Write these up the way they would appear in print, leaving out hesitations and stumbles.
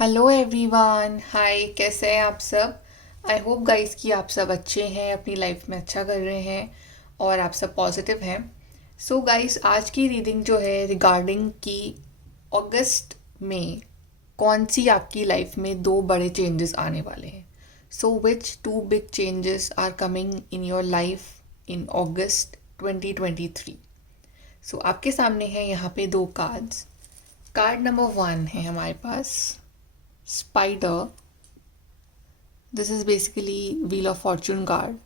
Hello everyone, हाय। कैसे हैं आप सब? आई होप गाइस कि आप सब अच्छे हैं, अपनी लाइफ में अच्छा कर रहे हैं और आप सब पॉजिटिव हैं। सो गाइस, आज की रीडिंग जो है रिगार्डिंग कि अगस्त में कौन सी आपकी लाइफ में दो बड़े चेंजेस आने वाले हैं। So which two big changes are coming in your life in August 2023। So आपके सामने है यहाँ पे दो कार्ड्स। कार्ड नंबर 1 है हमारे पास Spider. This is basically Wheel of Fortune card.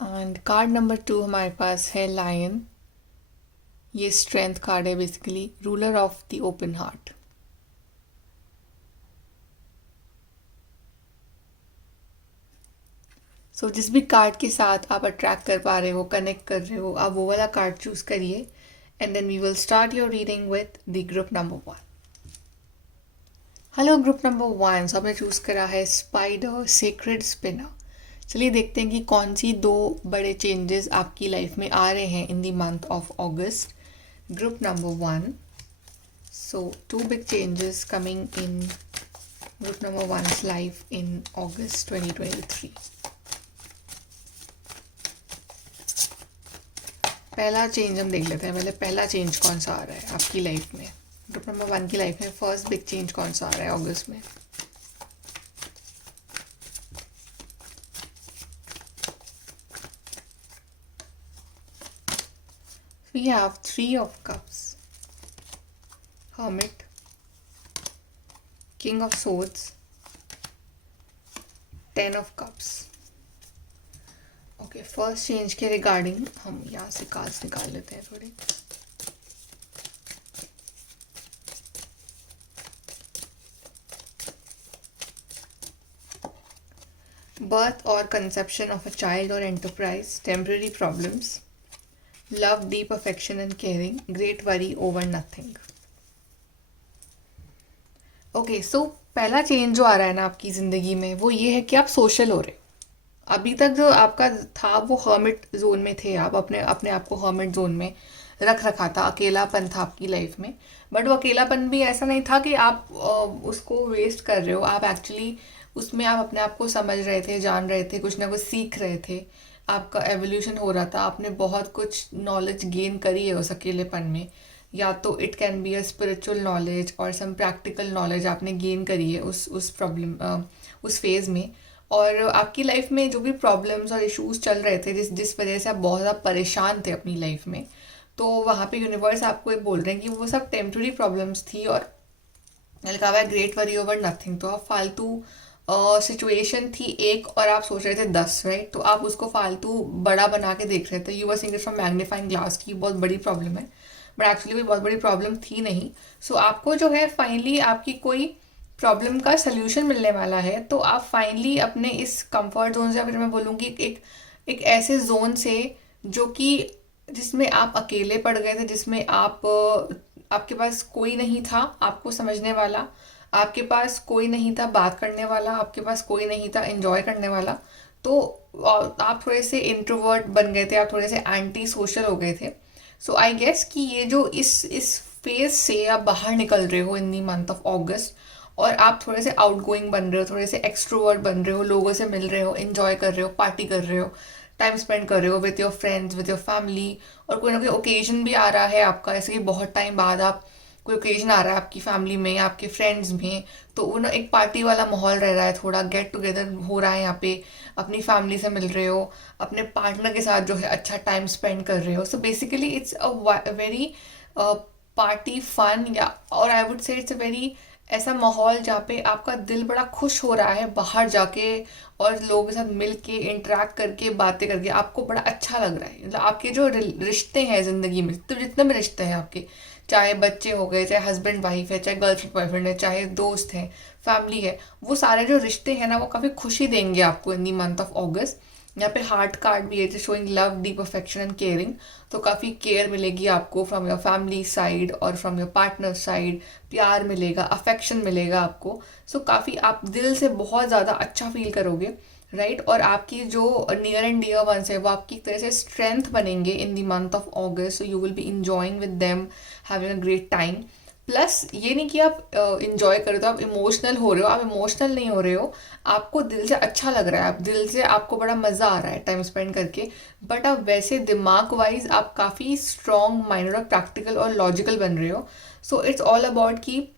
And card number 2 हमारे पास है लायन। ये स्ट्रेंथ कार्ड है, basically ruler of the open heart. So जिस भी कार्ड के साथ आप अट्रैक्ट कर पा रहे हो, कनेक्ट कर रहे हो, आप वो वाला कार्ड चूज करिए and then we will start your reading with the group number 1। Hello group number 1, so आपने चूज करा है स्पाइडर सेक्रेड स्पिनर। चलिए देखते हैं कि कौन सी दो बड़े चेंजेस आपकी लाइफ में आ रहे हैं in the month of August. Group number 1, so two big changes coming in group number 1's life in August 2023। पहला चेंज हम देख लेते हैं। पहले पहला चेंज कौन सा आ रहा है आपकी लाइफ में, ग्रुप नंबर 1 की लाइफ में फर्स्ट बिग चेंज कौन सा आ रहा है अगस्त में। We have 3 of Cups, Hermit, King of Swords, 10 of Cups। Okay, first change के रिगार्डिंग हम यहाँ से कार्ड्स निकाल लेते हैं थोड़े। बर्थ और कंसेप्शन ऑफ अ चाइल्ड और enterprise, temporary problems, love, deep affection and caring, great worry over nothing. Okay, so पहला चेंज जो आ रहा है ना आपकी ज़िंदगी में, वो ये है कि आप सोशल हो रहे हो। अभी तक जो आपका था वो हर्मिट जोन में थे, आप अपने अपने आप को हर्मिट जोन में रख रखा था, अकेलापन था आपकी लाइफ में। बट वो अकेलापन भी ऐसा नहीं था कि आप उसको वेस्ट कर रहे हो। आप एक्चुअली उसमें आप अपने आप को समझ रहे थे, जान रहे थे, कुछ ना कुछ सीख रहे थे। आपका एवोल्यूशन हो रहा था, आपने बहुत कुछ नॉलेज गेन करी है उस अकेलेपन में। या तो it can be a spiritual knowledge और सम प्रैक्टिकल नॉलेज आपने गेन करी है उस प्रॉब्लम उस फेज़ में। और आपकी लाइफ में जो भी प्रॉब्लम्स और इश्यूज चल रहे थे, जिस जिस वजह से आप बहुत ज़्यादा परेशान थे अपनी लाइफ में, तो वहाँ पे यूनिवर्स आपको ये बोल रहे हैं कि वो सब टेम्प्रेरी प्रॉब्लम्स थी। और लिखा हुआ है ग्रेट वरी ओवर नथिंग। तो आप फालतू सिचुएशन थी एक और आप सोच रहे थे 10, राइट? तो आप उसको फालतू बड़ा बना के देख रहे थे। You were seeing it from magnifying glass की बहुत बड़ी प्रॉब्लम है, बट एक्चुअली कोई बहुत बड़ी प्रॉब्लम थी नहीं। सो आपको जो है फाइनली आपकी कोई प्रॉब्लम का सल्यूशन मिलने वाला है। तो आप फाइनली अपने इस कंफर्ट जोन से, अगर मैं बोलूँगी एक ऐसे जोन से जो कि जिसमें आप अकेले पड़ गए थे, जिसमें आपके पास कोई नहीं था आपको समझने वाला, आपके पास कोई नहीं था बात करने वाला, आपके पास कोई नहीं था एंजॉय करने वाला। तो आप थोड़े से इंट्रोवर्ट बन गए थे, आप थोड़े से एंटी सोशल हो गए थे। सो आई गेस कि ये जो इस फेज से आप बाहर निकल रहे हो इन दी मंथ ऑफ अगस्त, और आप थोड़े से आउटगोइंग बन रहे हो, थोड़े से एक्सट्रोवर्ट बन रहे हो, लोगों से मिल रहे हो, एंजॉय कर रहे हो, पार्टी कर रहे हो, टाइम स्पेंड कर रहे हो with your friends, with your family. और कोई ना कोई ओकेजन भी आ रहा है आपका, ऐसे कि बहुत टाइम बाद आप कोई ओकेजन आ रहा है आपकी फैमिली में, आपके फ्रेंड्स में, तो वो ना एक पार्टी वाला माहौल रह रहा है, थोड़ा गेट टुगेदर हो रहा है यहाँ पे। अपनी फैमिली से मिल रहे हो, अपने पार्टनर के साथ जो है अच्छा टाइम स्पेंड कर रहे हो। So basically it's a very party fun, या और I would say it's a very ऐसा माहौल जहाँ पे आपका दिल बड़ा खुश हो रहा है बाहर जाके और लोगों के साथ मिल के इंटरेक्ट करके बातें करके आपको बड़ा अच्छा लग रहा है। मतलब आपके जो रिश्ते हैं ज़िंदगी में, तो जितने भी रिश्ते हैं आपके, चाहे बच्चे हो गए, चाहे हस्बैंड वाइफ है, चाहे गर्लफ्रेंड बॉयफ्रेंड है, चाहे दोस्त हैं, फैमिली है, वो सारे जो रिश्ते हैं ना वो काफ़ी खुशी देंगे आपको इन दी मंथ ऑफ अगस्त। यहाँ पे हार्ट कार्ड भी है जो showing love, deep affection and caring. तो काफ़ी केयर मिलेगी आपको फ्रॉम योर फैमिली साइड और फ्रॉम योर पार्टनर साइड। प्यार मिलेगा, अफेक्शन मिलेगा आपको। सो काफ़ी आप दिल से बहुत ज़्यादा अच्छा फील करोगे। राइट। और आपकी जो नियर एंड डियर वंस है वो आपकी एक तरह से स्ट्रेंथ बनेंगे इन the month of August, so you will B enjoying with them, having a great time. Plus ये नहीं कि आप इंजॉय कर रहे हो तो आप इमोशनल हो रहे हो, आप इमोशनल नहीं हो रहे हो, आपको दिल से अच्छा लग रहा है, आप दिल से आपको बड़ा मज़ा आ रहा है टाइम स्पेंड करके, बट आप वैसे दिमाग वाइज आप काफ़ी स्ट्रॉन्ग माइंडेड और प्रैक्टिकल और लॉजिकल बन रहे हो। सो इट्स ऑल अबाउट कि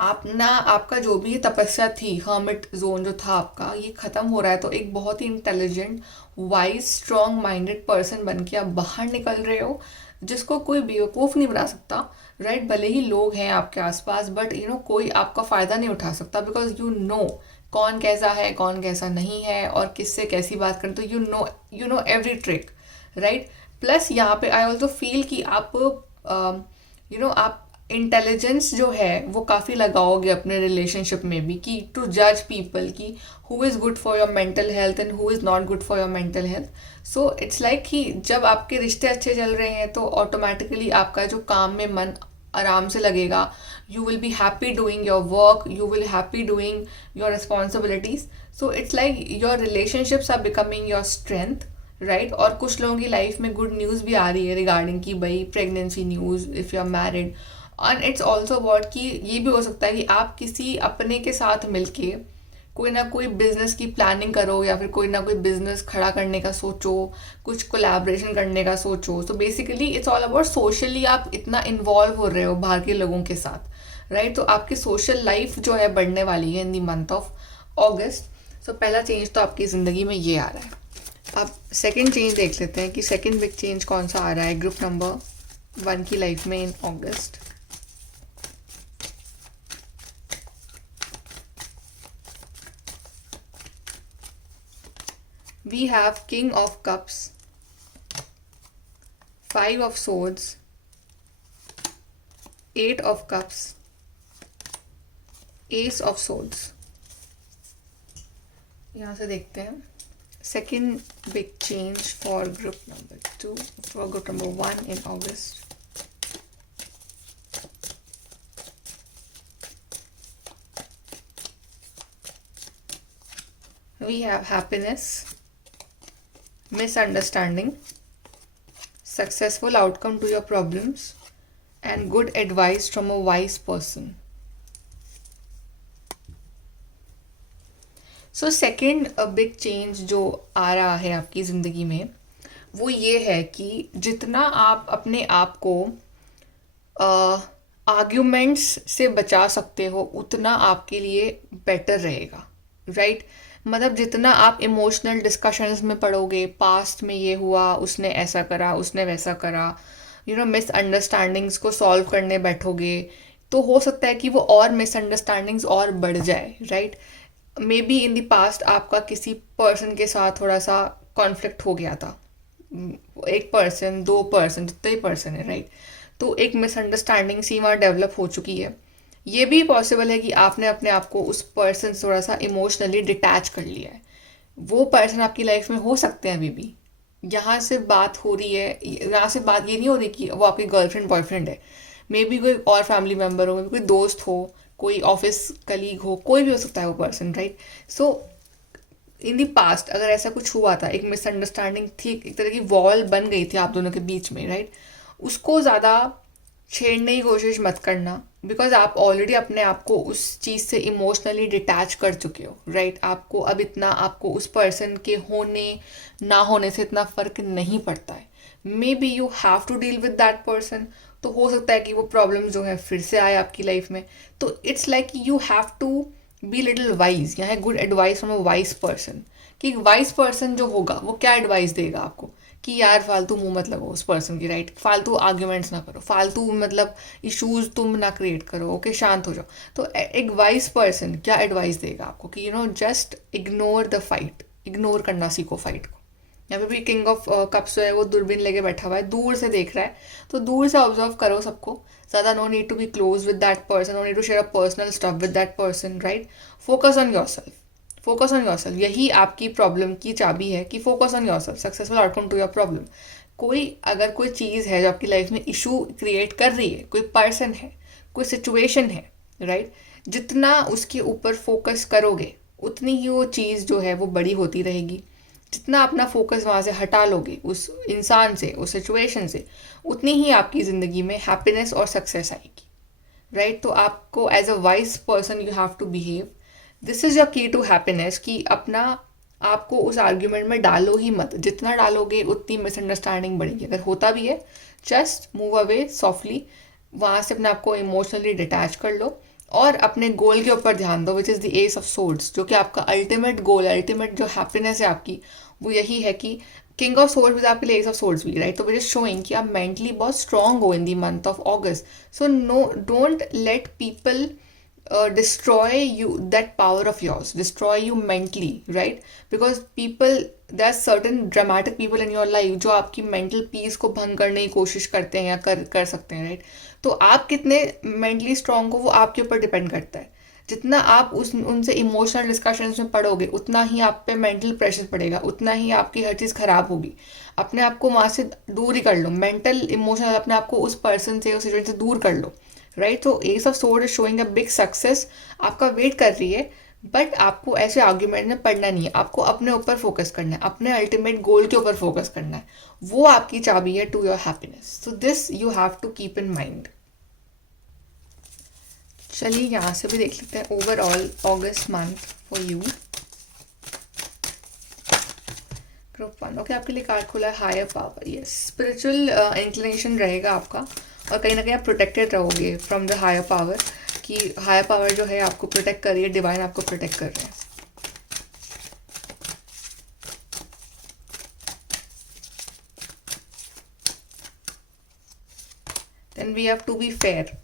आप ना, आपका जो भी तपस्या थी, हर्मिट जोन जो था आपका, ये ख़त्म हो रहा है, तो एक बहुत ही intelligent wise strong minded person बन के आप बाहर निकल रहे हो, जिसको कोई बेवकूफ़ नहीं बना सकता, राइट। भले ही लोग हैं आपके आसपास, बट यू नो कोई आपका फ़ायदा नहीं उठा सकता, बिकॉज यू नो कौन कैसा है कौन कैसा नहीं है और किससे कैसी बात करें, तो you know every trick, right. Plus यहाँ पे आई ऑल्सो फील कि आप आप इंटेलिजेंस जो है वो काफ़ी लगाओगे अपने रिलेशनशिप में भी, कि टू जज पीपल कि who is good for your mental health and who is not good for your mental health. So it's like कि जब आपके रिश्ते अच्छे चल रहे हैं तो ऑटोमेटिकली आपका जो काम में मन आराम से लगेगा, you will be happy doing your work, you will happy doing your responsibilities. So it's like your relationships are becoming your strength, right. और कुछ लोगों की लाइफ में गुड न्यूज़ भी आ रही है रिगार्डिंग कि भाई pregnancy news if you are married. And it's also about कि ये भी हो सकता है कि आप किसी अपने के साथ मिलके कोई ना कोई बिजनेस की प्लानिंग करो, या फिर कोई ना कोई बिजनेस खड़ा करने का सोचो, कुछ कोलैबोरेशन करने का सोचो। सो basically it's all about socially आप इतना इन्वॉल्व हो रहे हो बाहर के लोगों के साथ, राइट। तो आपकी सोशल लाइफ जो है बढ़ने वाली है इन दी मंथ ऑफ ऑगस्ट। सो पहला चेंज तो आपकी ज़िंदगी में ये आ रहा है। अब सेकेंड चेंज देख लेते हैं कि सेकेंड बिग चेंज कौन सा आ रहा है ग्रुप नंबर 1 की लाइफ में in August. We have King of Cups, 5 of Swords, 8 of Cups, Ace of Swords। यहाँ से देखते हैं second big change for group number 2, for group number 1 in August. We have happiness, misunderstanding, successful outcome to your problems, and good advice from a wise person। So second big change जो आ रहा है आपकी ज़िंदगी में वो ये है कि जितना आप अपने आप को आर्ग्यूमेंट्स से बचा सकते हो उतना आपके लिए बेटर रहेगा, राइट। मतलब जितना आप इमोशनल डिस्कशंस में पढ़ोगे, पास्ट में ये हुआ, उसने ऐसा करा, उसने वैसा करा, मिसअंडरस्टैंडिंग्स को सॉल्व करने बैठोगे, तो हो सकता है कि वो और मिसअंडरस्टैंडिंग्स और बढ़ जाए, right. May be in the past आपका किसी पर्सन के साथ थोड़ा सा कॉन्फ्लिक्ट हो गया था, एक पर्सन, 2 पर्सन, जितने ही पर्सन है, राइट। तो एक मिसअंडरस्टैंडिंग सी वहाँ डेवलप हो चुकी है। ये भी पॉसिबल है कि आपने अपने आप को उस पर्सन से थोड़ा सा इमोशनली डिटैच कर लिया है। वो पर्सन आपकी लाइफ में हो सकते हैं अभी भी, यहाँ से बात हो रही है, यहाँ से बात ये नहीं हो रही कि वो आपकी गर्लफ्रेंड बॉयफ्रेंड है, मे बी कोई और फैमिली मेम्बर हो, मे बी कोई दोस्त हो, कोई ऑफिस कलीग हो, कोई भी हो सकता है वो person, right. So in the past अगर ऐसा कुछ हुआ था, एक मिसअंडरस्टैंडिंग थी, एक तरह की वॉल बन गई थी आप दोनों के बीच में, राइट, उसको ज़्यादा छेड़ने की कोशिश मत करना, बिकॉज आप ऑलरेडी अपने आप को उस चीज़ से इमोशनली डिटैच कर चुके हो, राइट। आपको अब इतना, आपको उस पर्सन के होने ना होने से इतना फ़र्क नहीं पड़ता है। Maybe you have to deal with that person, तो हो सकता है कि वो प्रॉब्लम जो है फिर से आए आपकी लाइफ में। तो it's like you have to be little wise. यहाँ है good advice from a wise person, कि वाइज पर्सन जो होगा वो क्या एडवाइस देगा आपको कि यार फालतू मुंह मत लगाओ उस पर्सन की, राइट, फालतू आर्ग्यूमेंट्स ना करो, फालतू मतलब इश्यूज तुम ना क्रिएट करो, ओके, शांत हो जाओ। तो एक वाइज पर्सन क्या एडवाइस देगा आपको कि just ignore the fight, ignore करना सीखो फाइट को। यहाँ पे भी किंग ऑफ कप्स जो है वो दूरबीन लेके बैठा हुआ है, दूर से देख रहा है, तो दूर से ऑब्जर्व करो सबको, ज़्यादा no need to be close with that person, no need to share a personal stuff with that person, right. Focus on your self, focus on your self. यही आपकी प्रॉब्लम की चाबी है कि focus on your self, successful outcome to your problem. अगर कोई चीज़ है जो आपकी लाइफ में इशू क्रिएट कर रही है, कोई पर्सन है, कोई सिचुएशन है, राइट, जितना उसके ऊपर फोकस करोगे उतनी ही वो चीज़ जो है वो बड़ी होती रहेगी। जितना अपना फोकस वहाँ से हटा लोगे उस इंसान से, उस सिचुएशन से, उतनी ही आपकी ज़िंदगी में हैप्पीनेस और सक्सेस आएगी। राइट? तो आपको as a wise person you have to behave. This is your key to happiness कि अपना आपको उस आर्ग्यूमेंट में डालो ही मत। जितना डालोगे उतनी मिसअंडरस्टैंडिंग बढ़ेगी। अगर होता भी है, जस्ट मूव अवे सॉफ्टली, वहाँ से अपने आप को इमोशनली डिटैच कर लो और अपने गोल के ऊपर ध्यान दो, which is the S of swords, जो कि आपका अल्टीमेट गोल है, अल्टीमेट जो हैप्पीनेस है आपकी, वो यही है कि किंग ऑफ सोर्ड्स भी आपके लिए एस ऑफ सोर्ड्स भी, राइट? तो विच इज शोइंग कि आप मेंटली बहुत स्ट्रांग हो in the month of August. So no, don't let people destroy you, that power of yours, destroy you mentally, right? Because people, there are certain dramatic people in your life जो आपकी mental peace को भंग करने की कोशिश करते हैं या कर सकते हैं, right? तो आप कितने mentally strong हो वो आपके ऊपर डिपेंड करता है। जितना आप उनसे इमोशनल डिस्कशंस में पढ़ोगे उतना ही आप पे मेंटल प्रेशर पड़ेगा, उतना ही आपकी हर चीज़ खराब होगी। अपने आप को वहाँ से दूर ही कर लो, मेंटल इमोशनल अपने आप को उस पर्सन से, उस सिचुएशन से दूर कर लो, राइट? तो S of sword is showing a big success आपका वेट कर रही है। बट आपको ऐसे आर्ग्यूमेंट में पढ़ना नहीं है, आपको अपने ऊपर फोकस करना है, अपने अल्टीमेट गोल के ऊपर फोकस करना है। वो आपकी चाबी है to your happiness. So this you have to keep in mind. चलिए यहाँ से भी देख लेते हैं overall August month for you. Group 1, okay, आपके लिए कार्ड खुला है higher power. Yes, spiritual inclination रहेगा आपका और कहीं ना कहीं आप प्रोटेक्टेड रहोगे फ्रॉम द हायर पावर, कि हायर पावर जो है आपको प्रोटेक्ट कर रही है, डिवाइन आपको प्रोटेक्ट कर रहे हैं। Then we have to be fair,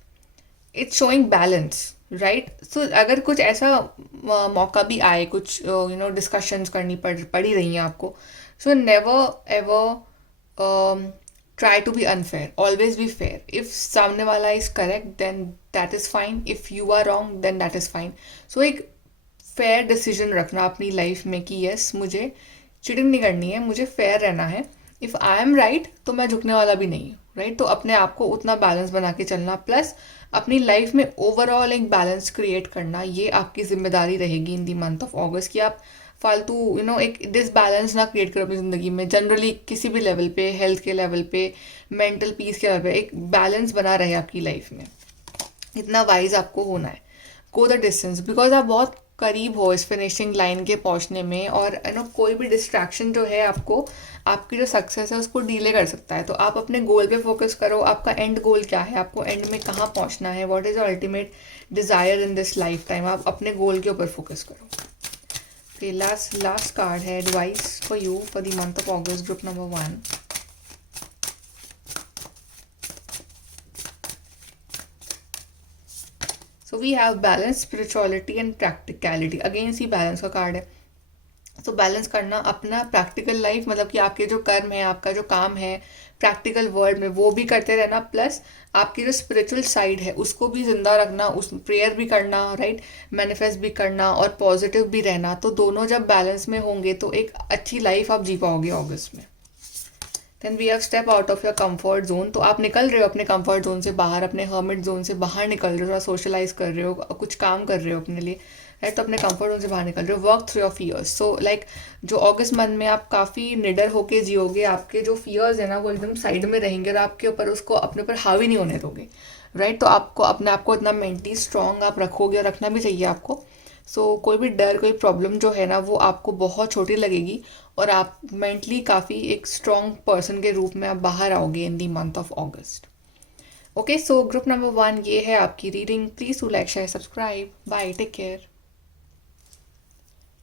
it's showing balance, right? So अगर कुछ ऐसा मौका भी आए, कुछ डिस्कशंस करनी पड़ी रही हैं आपको, so never ever try to be unfair, always be fair. If सामने वाला is correct then that is fine, if you are wrong then that is fine. So एक fair decision रखना अपनी लाइफ में कि yes, मुझे चीटिंग नहीं करनी है, मुझे fair रहना है। if I am right तो मैं झुकने वाला भी नहीं हूँ, राइट? तो अपने आप को उतना बैलेंस बना के चलना, प्लस अपनी लाइफ में ओवरऑल एक बैलेंस क्रिएट करना, ये आपकी जिम्मेदारी रहेगी इन दी मंथ ऑफ ऑगस्ट, कि आप फालतू एक डिसबैलेंस ना क्रिएट करो अपनी ज़िंदगी में। जनरली किसी भी लेवल पे, हेल्थ के लेवल पे, मेंटल पीस के लेवल पे एक बैलेंस बना रहे आपकी लाइफ में। इतना वाइज आपको होना है। गो द डिस्टेंस, बिकॉज आप बहुत करीब हो इस फिनिशिंग लाइन के पहुंचने में, और कोई भी डिस्ट्रैक्शन जो है आपको आपकी जो सक्सेस है उसको डीले कर सकता है। तो आप अपने गोल पे फोकस करो। आपका एंड गोल क्या है, आपको एंड में कहाँ पहुंचना है, what is your ultimate Dzire in this life time, आप अपने गोल के ऊपर फोकस करो। Okay, last card है advice for you for the month of August, group number 1. So we have balance, spirituality and practicality. Again see balance का card है। तो balance करना अपना प्रैक्टिकल लाइफ, मतलब कि आपके जो कर्म है, आपका जो काम है प्रैक्टिकल वर्ल्ड में, वो भी करते रहना, प्लस आपकी जो स्पिरिचुअल साइड है उसको भी जिंदा रखना, उस प्रेयर भी करना, राइट? मैनिफेस्ट भी करना और पॉजिटिव भी रहना। तो दोनों जब बैलेंस में होंगे तो एक अच्छी लाइफ आप जी पाओगे अगस्त में। Then we have step out of your comfort zone. तो आप निकल रहे हो अपने कंफर्ट जोन से बाहर, अपने हर्मिट जोन से बाहर निकल रहे हो, थोड़ा सोशलाइज कर रहे हो, कुछ काम कर रहे हो अपने लिए, राइट? तो अपने कंफर्ट जोन से बाहर निकल रहे हो, work through your fears. So like जो अगस्त मंथ में आप काफ़ी निडर होके जियोगे, आपके जो फियर्स है ना वो एकदम साइड में रहेंगे और आपके ऊपर उसको अपने ऊपर हावी नहीं होने दोगे, राइट? तो आपको अपने आप को इतना मेंटली स्ट्रांग आप रखोगे, और रखना भी चाहिए आपको। सो कोई भी डर, कोई प्रॉब्लम जो है ना वो आपको बहुत छोटी लगेगी, और आप मेंटली काफ़ी एक स्ट्रॉन्ग पर्सन के रूप में आप बाहर आओगे in the month of August. Okay, so group number 1 ये है आपकी रीडिंग। Please to like, share, subscribe. Bye, take care.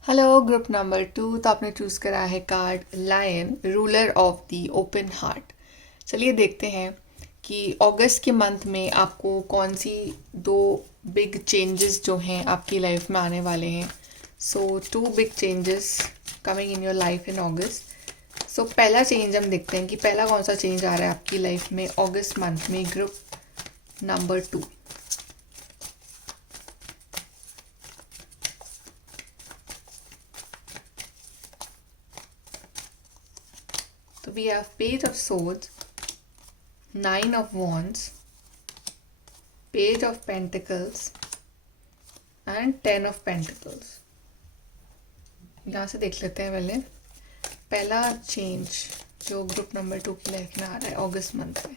Hello group number 2, तो आपने चूज करा है card lion, ruler of the open heart. चलिए देखते हैं कि अगस्त के मंथ में आपको कौन सी 2 बिग चेंजेस जो हैं आपकी लाइफ में आने वाले हैं। So 2 big changes coming in your life in August. So पहला चेंज हम देखते हैं कि पहला कौन सा चेंज आ रहा है आपकी लाइफ में अगस्त मंथ में, ग्रुप नंबर 2। तो we have page of swords, 9 of wands, page of pentacles and 10 of pentacles. यहाँ से देख लेते हैं पहले। पहला चेंज जो ग्रुप नंबर 2 की लाइफ में आ रहा है अगस्त मंथ में।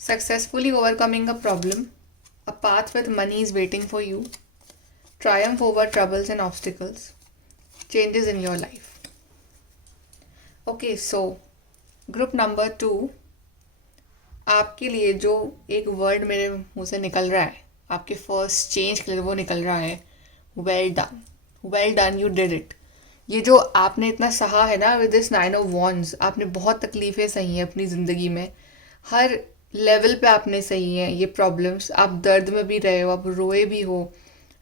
Successfully overcoming a problem, a path with money is waiting for you, triumph over troubles and obstacles, changes in your life. Okay, so group number 2, आपके लिए जो एक वर्ड मेरे मुंह से निकल रहा है आपके फर्स्ट चेंज के लिए, वो निकल रहा है well done. Well done, you did it. ये जो आपने इतना सहा है ना विद दिस 9 ऑफ वॉन्ड्स, आपने बहुत तकलीफ़ें सही हैं अपनी ज़िंदगी में, हर लेवल पे आपने सही है ये प्रॉब्लम्स। आप दर्द में भी रहे हो, आप रोए भी हो,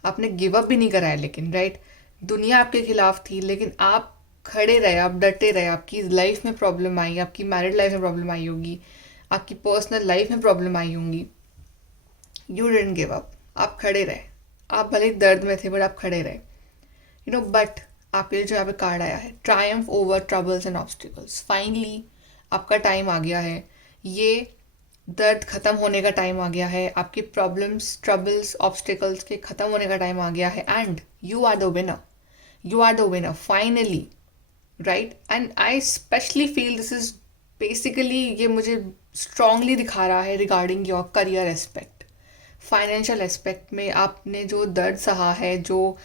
आपने गिव अप भी नहीं करा है, लेकिन राइट, दुनिया आपके खिलाफ थी लेकिन आप खड़े रहे, आप डटे रहे। आपकी लाइफ में प्रॉब्लम आई, आपकी मैरिड लाइफ में प्रॉब्लम आई होगी, आपकी पर्सनल लाइफ में प्रॉब्लम आई होंगी, यू डिडंट गिव अप, आप खड़े रहे। आप भले ही दर्द में थे बट आप खड़े रहे, यू नो। बट आपके लिए जो यहाँ पे कार्ड आया है, Triumph over troubles and obstacles, finally आपका टाइम आ गया है, ये दर्द ख़त्म होने का टाइम आ गया है, आपकी प्रॉब्लम्स, ट्रबल्स, ऑब्स्टिकल्स के ख़त्म होने का टाइम आ गया है, and you are the winner, you are the winner finally, right. And I specially feel this is basically, ये मुझे स्ट्रांगली दिखा रहा है regarding your career aspect, financial aspect में आपने जो दर्द सहा है, जो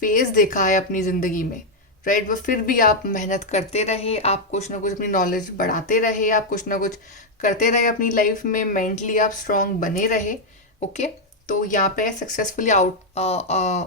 फेज़ देखा है अपनी ज़िंदगी में, राइट, वो फिर भी आप मेहनत करते रहे, आप कुछ ना कुछ अपनी नॉलेज बढ़ाते रहे, आप कुछ ना कुछ करते रहे अपनी लाइफ में, मेंटली आप स्ट्रांग बने रहे। ओके, तो यहाँ पे successfully out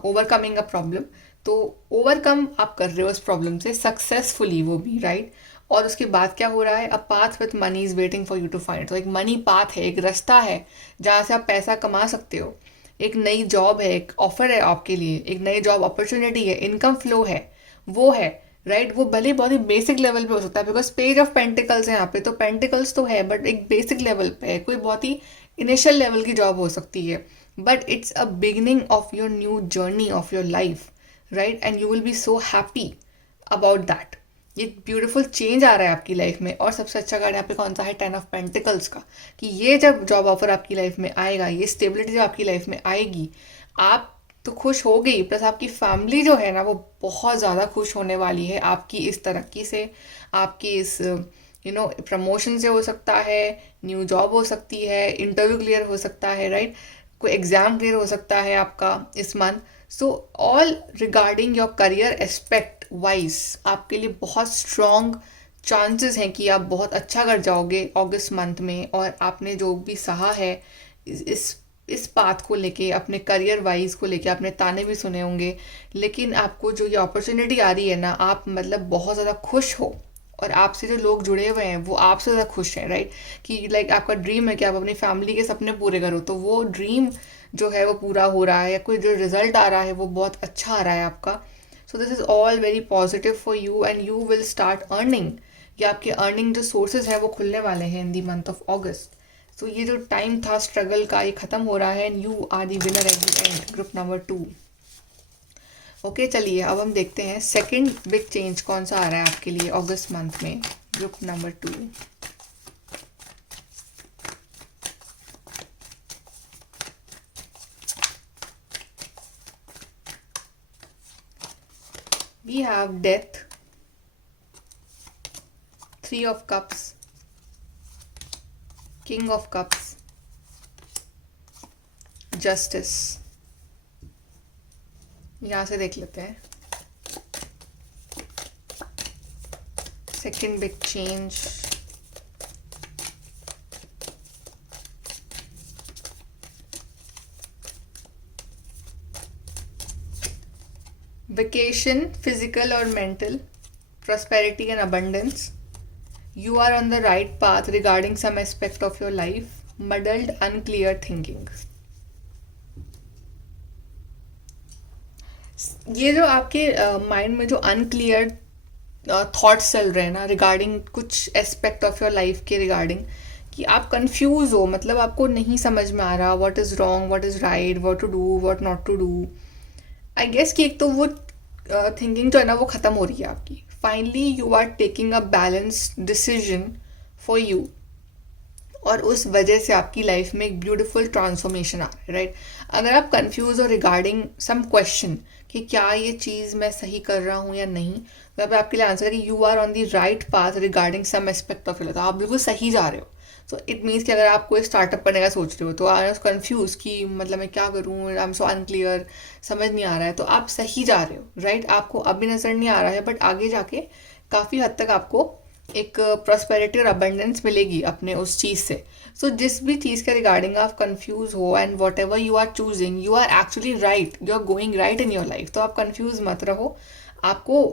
overcoming a problem, तो ओवरकम आप कर रहे हो उस प्रॉब्लम से सक्सेसफुली, वो भी राइट। और उसके बाद क्या हो रहा है, a path with money is waiting for you to find. तो एक मनी पाथ है, एक रास्ता है जहाँ से आप पैसा कमा सकते हो, एक नई जॉब है, एक ऑफर है आपके लिए, एक नई जॉब अपॉर्चुनिटी है, इनकम फ्लो है, वो है, राइट। वो भले बहुत ही बेसिक लेवल पे हो सकता है, बिकॉज पेज ऑफ पेंटिकल्स है यहाँ पे, तो पेंटिकल्स तो है बट एक बेसिक लेवल पे है, कोई बहुत ही इनिशियल लेवल की जॉब हो सकती है, but it's a beginning of your new journey of your life, right, and you will B so happy about that. ये ब्यूटीफुल चेंज आ रहा है आपकी लाइफ में। और सबसे अच्छा कार्ड यहाँ पे कौन सा है, 10 ऑफ पेंटिकल्स का, कि ये जब जॉब ऑफर आपकी लाइफ में आएगा, ये स्टेबिलिटी जब आपकी लाइफ में आएगी, आप तो खुश हो गई, प्लस आपकी फैमिली जो है ना वो बहुत ज़्यादा खुश होने वाली है आपकी इस तरक्की से, आपकी इस प्रमोशन से, हो सकता है न्यू जॉब हो सकती है, इंटरव्यू क्लियर हो सकता है, राइट, कोई एग्ज़ाम क्लियर हो सकता है आपका इस month. So all regarding your career aspect wise आपके लिए बहुत स्ट्रॉन्ग चांसेस हैं कि आप बहुत अच्छा कर जाओगे अगस्त मंथ में। और आपने जो भी सहा है इस बात को लेके, अपने करियर वाइज को लेके, आपने ताने भी सुने होंगे, लेकिन आपको जो ये अपॉर्चुनिटी आ रही है ना, आप मतलब बहुत ज़्यादा खुश हो, और आपसे जो लोग जुड़े हुए हैं वो आपसे ज़्यादा खुश हैं, राइट। कि लाइक आपका ड्रीम है कि आप अपनी फैमिली के सपने पूरे करो, तो वो ड्रीम जो है वो पूरा हो रहा है, या कोई जो रिजल्ट आ रहा है वो बहुत अच्छा आ रहा है आपका। So this is all very positive for you, and you will start earning, या आपके अर्निंग जो सोर्सेज है वो खुलने वाले हैं इन दी मंथ ऑफ ऑगस्ट। तो ये जो टाइम था स्ट्रगल का, ये ख़त्म हो रहा है, and you are the winner at the end, group number 2। Okay, चलिए अब हम देखते हैं सेकंड बिग चेंज कौन सा आ रहा है आपके लिए अगस्त मंथ में, group number 2। We have death, 3 of cups, king of cups, justice. यहाँ से देख लेते हैं second big change. Vacation, physical और mental, prosperity and abundance. You are on the right path regarding some aspect of your life. Muddled, unclear thinking. ये जो आपके mind में जो अनक्लियर थॉट्स चल रहे हैं ना रिगार्डिंग कुछ एस्पेक्ट ऑफ योर लाइफ के रिगार्डिंग, कि आप कंफ्यूज हो, मतलब आपको नहीं समझ में आ रहा what is wrong, what is right, what to do, what not to do. I guess कि एक तो वो थिंकिंग जो है ना वो ख़त्म हो रही है आपकी। Finally you are taking a balanced decision for you, और उस वजह से आपकी लाइफ में एक ब्यूटीफुल ट्रांसफॉर्मेशन आ रहा है, राइट? अगर आप कंफ्यूज हो रिगार्डिंग सम क्वेश्चन कि क्या ये चीज़ मैं सही कर रहा हूँ या नहीं, वहाँ पे आपके लिए आंसर है कि you are on the right path regarding some aspect of your life. आप बिल्कुल सही जा रहे हो। सो इट मीन्स कि अगर आप कोई स्टार्टअप करने का सोच रहे हो तो आई एम कन्फ्यूज कि मतलब मैं क्या करूँ, आई एम सो अनक्लियर, समझ नहीं आ रहा है, तो आप सही जा रहे हो, राइट? आपको अभी नज़र नहीं आ रहा है, बट आगे जाके काफ़ी हद तक आपको एक प्रॉस्पेरिटी और अबंडेंस मिलेगी अपने उस चीज़ से। सो जिस भी चीज़ के रिगार्डिंग आप कंफ्यूज हो, and whatever you are choosing, you are actually right, you are going right in your life. तो आप कंफ्यूज मत रहो, आपको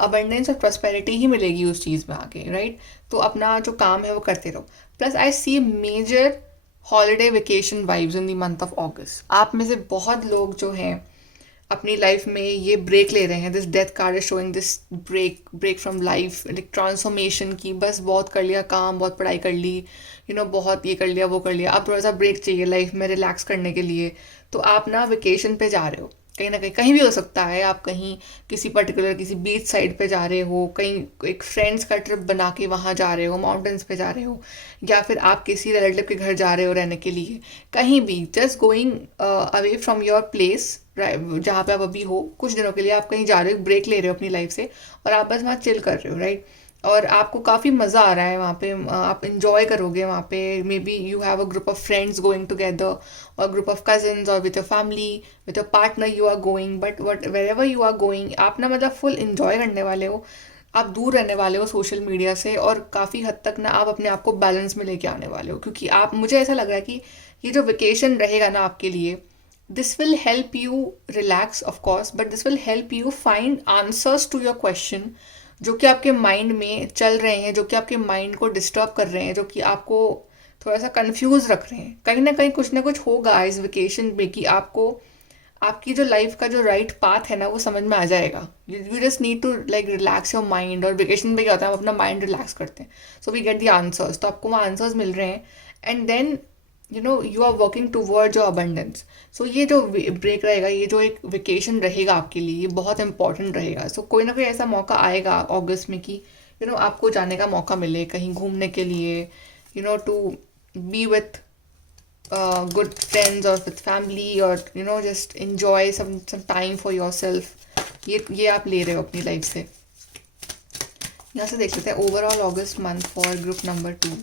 अबंडेंस और प्रॉस्पेरिटी ही मिलेगी उस चीज़ में आगे, राइट? तो अपना जो काम है वो करते रहो। Plus I see major holiday vacation vibes in the month of August. आप में से बहुत लोग जो हैं अपनी लाइफ में ये ब्रेक ले रहे हैं। This death card is showing this break from life, like transformation की। बस बहुत कर लिया काम, बहुत पढ़ाई कर ली, बहुत ये कर लिया वो कर लिया, अब थोड़ा सा ब्रेक चाहिए लाइफ में रिलैक्स करने के लिए। तो आप ना वेकेशन पे जा रहे हो, कहीं ना कहीं, कहीं भी हो सकता है। आप कहीं किसी पर्टिकुलर किसी बीच साइड पे जा रहे हो, कहीं एक फ्रेंड्स का ट्रिप बना के वहाँ जा रहे हो, माउंटेन्स पे जा रहे हो, या फिर आप किसी रिलेटिव के घर जा रहे हो रहने के लिए, कहीं भी just going away from your place जहाँ पे आप अभी हो। कुछ दिनों के लिए आप कहीं जा रहे हो, ब्रेक ले रहे हो अपनी लाइफ से, और आप बस वहाँ चिल कर रहे हो, राइट? और आपको काफ़ी मज़ा आ रहा है वहाँ पे, आप इंजॉय करोगे वहाँ पे। Maybe you have a group of friends going together, और ग्रुप ऑफ कजन्स, और with your family, with your partner you are going. But whatever you are going, आप ना मतलब फुल इंजॉय करने वाले हो। आप दूर रहने वाले हो सोशल मीडिया से, और काफ़ी हद तक ना आप अपने आप को बैलेंस में लेके आने वाले हो, क्योंकि आप, मुझे ऐसा लग रहा है कि ये जो वेकेशन रहेगा ना आपके लिए, this will help you relax of course, but this will help you find answers to your question जो कि आपके माइंड में चल रहे हैं, जो कि आपके माइंड को डिस्टर्ब कर रहे हैं, जो कि आपको थोड़ा सा कंफ्यूज रख रहे हैं। कहीं ना कुछ होगा इस वेकेशन में कि आपको आपकी जो लाइफ का जो राइट पाथ है ना वो समझ में आ जाएगा। You just need to like relax your mind. और वेकेशन में क्या होता है, हम अपना माइंड रिलैक्स करते हैं, so we get the answers. तो आपको वहाँ आंसर्स मिल रहे हैं, and then you are working towards your abundance. So ये जो ब्रेक रहेगा, ये जो एक वेकेशन रहेगा आपके लिए, ये बहुत इंपॉर्टेंट रहेगा। सो कोई ना कोई ऐसा मौका आएगा अगस्त में कि आपको जाने का मौका मिले कहीं घूमने के लिए, to be with good friends or with family, or just enjoy some time for yourself. ये आप ले रहे हो अपनी लाइफ से। यहाँ से देख लेते हैं overall August month for group number 2।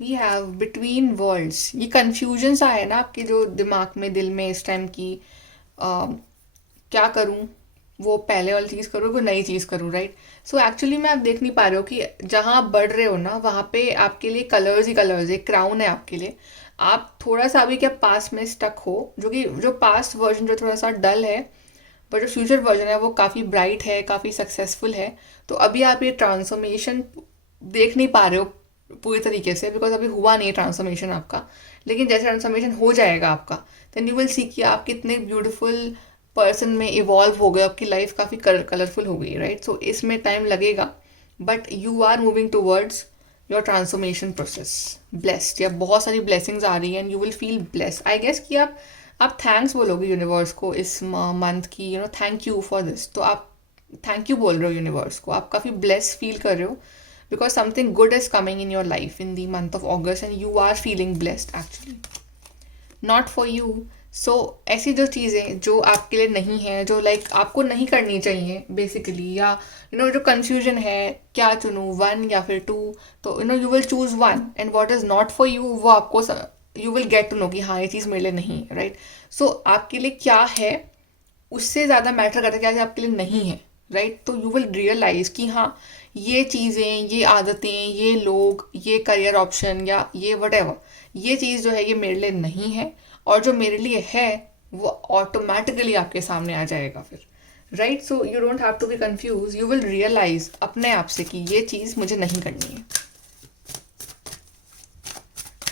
We have between worlds. ये कन्फ्यूजन सा है ना आपके जो दिमाग में, दिल में इस टाइम की, क्या करूँ, वो पहले वाली चीज़ करूँ, वो नई चीज़ करूँ, राइट? सो एक्चुअली में आप देख नहीं पा रहे हो कि जहाँ आप बढ़ रहे हो ना, वहाँ पे आपके लिए कलर्स ही कलर्स, एक क्राउन है आपके लिए। आप थोड़ा सा अभी क्या पास्ट में स्टक हो, जो पास्ट वर्जन जो थोड़ा सा डल है, बट जो फ्यूचर वर्जन है वो काफ़ी ब्राइट है, काफ़ी सक्सेसफुल है। तो अभी आप ये ट्रांसफॉर्मेशन देख नहीं पा रहे हो पूरी तरीके से, बिकॉज अभी हुआ नहीं ट्रांसफॉर्मेशन आपका। लेकिन जैसे ट्रांसफॉर्मेशन हो जाएगा आपका, देन यू विल सी कि आप कितने ब्यूटीफुल पर्सन में इवॉल्व हो गए, आपकी लाइफ काफ़ी कलरफुल हो गई, राइट? सो इसमें टाइम लगेगा, but you are moving towards your transformation process. Blessed, या बहुत सारी ब्लेसिंग्स आ रही हैं, and you will feel blessed. I guess कि आप थैंक्स बोलोगे यूनिवर्स को इस मंथ की, थैंक यू फॉर दिस। तो आप थैंक यू बोल रहे हो यूनिवर्स को, आप काफ़ी ब्लेस्ड फील कर रहे हो, because something good is coming in your life in the month of August, and you are feeling blessed actually, not for you. So ऐसी जो चीज़ें जो आपके लिए नहीं है, जो लाइक आपको नहीं करनी चाहिए बेसिकली, या जो कन्फ्यूजन है क्या चुनूँ, 1 या फिर 2, तो you will choose 1, and what is not for you वो आपको you will get to know कि हाँ ये चीज़ मेरे लिए नहीं है, राइट? सो आपके लिए क्या है उससे ज़्यादा मैटर करता है क्या आपके लिए नहीं है, राइट? तो यू विल रियलाइज़ कि हाँ ये चीज़ें, ये आदतें, ये लोग, ये करियर ऑप्शन, या ये वटेवर, ये चीज़ जो है ये मेरे लिए नहीं है, और जो मेरे लिए है वो ऑटोमेटिकली आपके सामने आ जाएगा फिर, right? So you don't have to be confuse, you will realise अपने आप से कि ये चीज़ मुझे नहीं करनी है।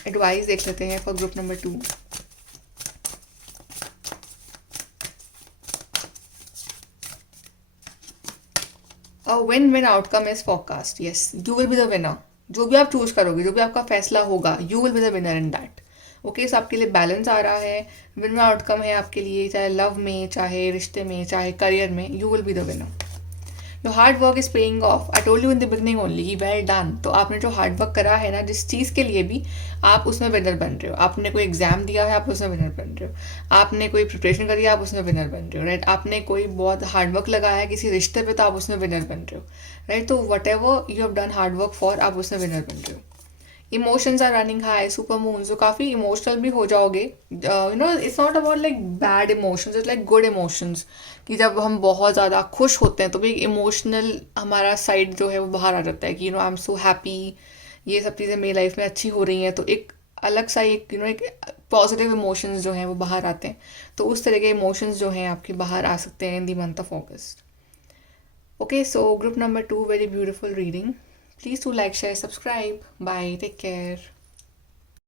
एडवाइस देख लेते हैं for group number 2। A win win outcome is forecast. Yes, you will be the winner. जो भी आप चूज करोगे, जो भी आपका फैसला होगा, you will be the winner in that. Okay, so आपके लिए बैलेंस आ रहा है, विनर आउटकम है आपके लिए, चाहे लव में, चाहे रिश्ते में, चाहे करियर में, you will be the winner. Your hard work is paying off, I told you in the beginning only he well done. तो आपने जो हार्ड वर्क करा है ना जिस चीज़ के लिए भी, आप उसमें विनर बन रहे हो। आपने कोई एग्जाम दिया है, आप उसमें विनर बन रहे हो। आपने कोई प्रिपरेशन करी है, आप उसमें विनर बन रहे हो, राइट। आपने कोई बहुत हार्ड वर्क लगाया है किसी रिश्ते पे, तो आप उसमें विनर बन रहे हो, राइट। तो whatever you have done hard work for, आप उसमें विनर बन रहे हो। Emotions are running high, super moon, जो काफ़ी इमोशनल भी हो जाओगे। It's not about like bad emotions, it's like good emotions, कि जब हम बहुत ज़्यादा खुश होते हैं तो भी इमोशनल हमारा साइड जो है वो बाहर आ जाता है कि आई एम सो हैप्पी, ये सब चीज़ें मेरी लाइफ में अच्छी हो रही हैं, तो एक अलग सा एक एक पॉजिटिव इमोशंस जो हैं वो बाहर आते हैं। तो उस तरह के इमोशंस जो हैं आपके बाहर आ सकते हैं in the month of August. Okay, so group number 2, very beautiful reading. Please do like, share, subscribe. Bye. Take care.